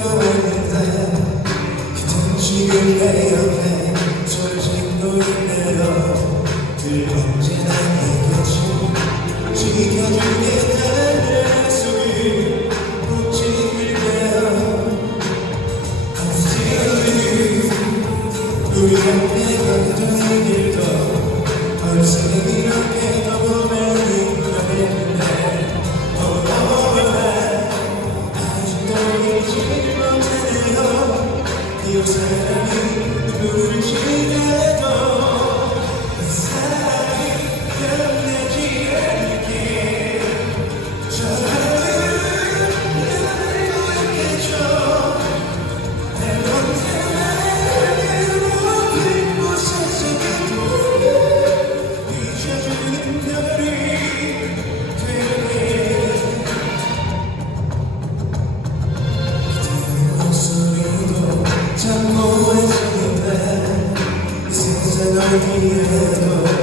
그땐 지금 내 옆에 솔직도 있네요 늘 언제나 내겠지 지켜주겠다는 내 약속을 못 지킬게요 I'm 우리 함께 걷던 길도 어느새 이렇게 더 보면 music Hallelujah.